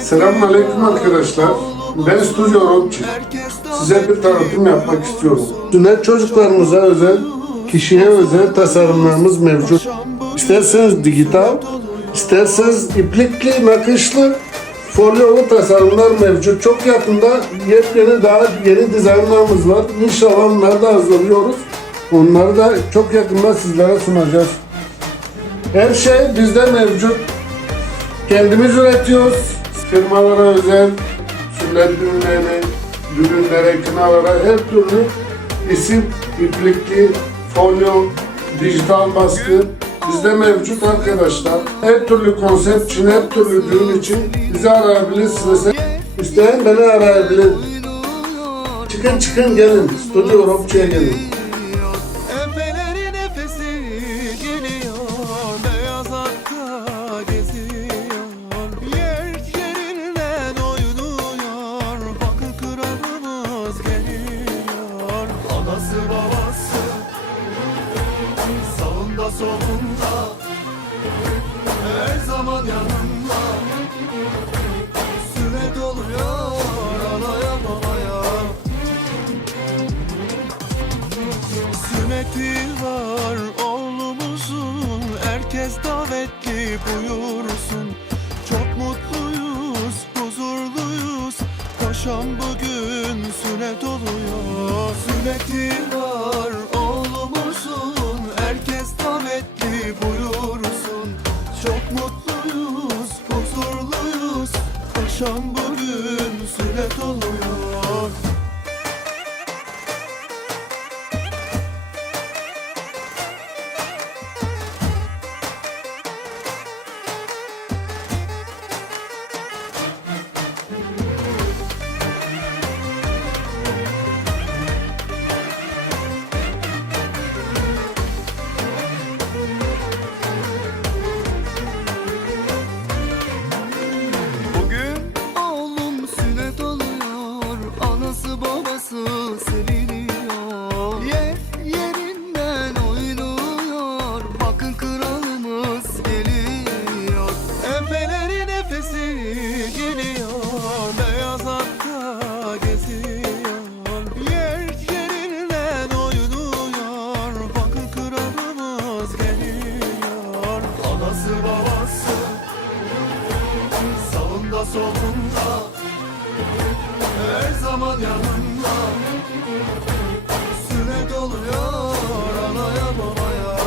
Selamünaleyküm arkadaşlar. Ben Stüdyo Robçi. Size bir tanıtım yapmak istiyorum. Sünnet çocuklarımıza özel, kişiye özel tasarımlarımız mevcut. İsterseniz dijital, isterseniz iplikli, nakışlı, folyolu tasarımlar mevcut. Çok yakında yepyeni daha yeni dizaynlarımız var. İnşallah onları da hazırlıyoruz. Onları da çok yakında sizlere sunacağız. Her şey bizde mevcut. Kendimiz üretiyoruz. Firmalara özel sünnet ürünleri, ürünlere, kınalara her türlü isim, iplikli, folyo, dijital baskı bizde mevcut arkadaşlar. Her türlü konsept için, her türlü düğün için bizi arayabilirsiniz. İsteyen beni arayabilir. Çıkın çıkın gelin. Stüdyo Robçu'ya gelin. Solunda Her zaman yanında Süre doluyor Anaya babaya Sünneti var oğlumuzun. Herkes davetli buyursun Çok mutluyuz, huzurluyuz. Paşam bugün sünnet oluyor Sünneti var buyursun. Çok mutluyuz, huzurluyuz. Paşam bugün sünnet oluyor Sağında solunda Her zaman yanında. Süre doluyor anaya babaya.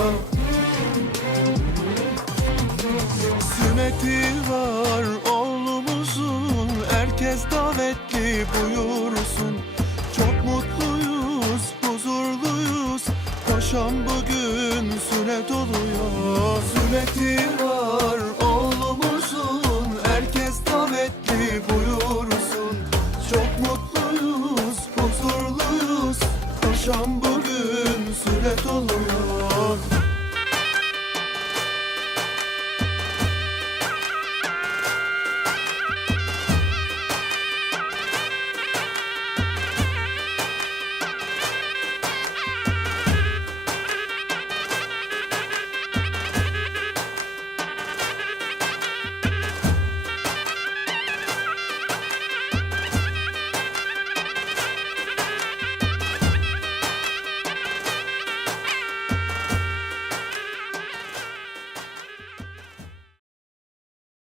Sünneti var oğlumuzun Herkes davetli buyursun. Çok mutluyuz, huzurluyuz Paşam bugün sünnet oluyor Sünneti Dünyam bugün süret oluyor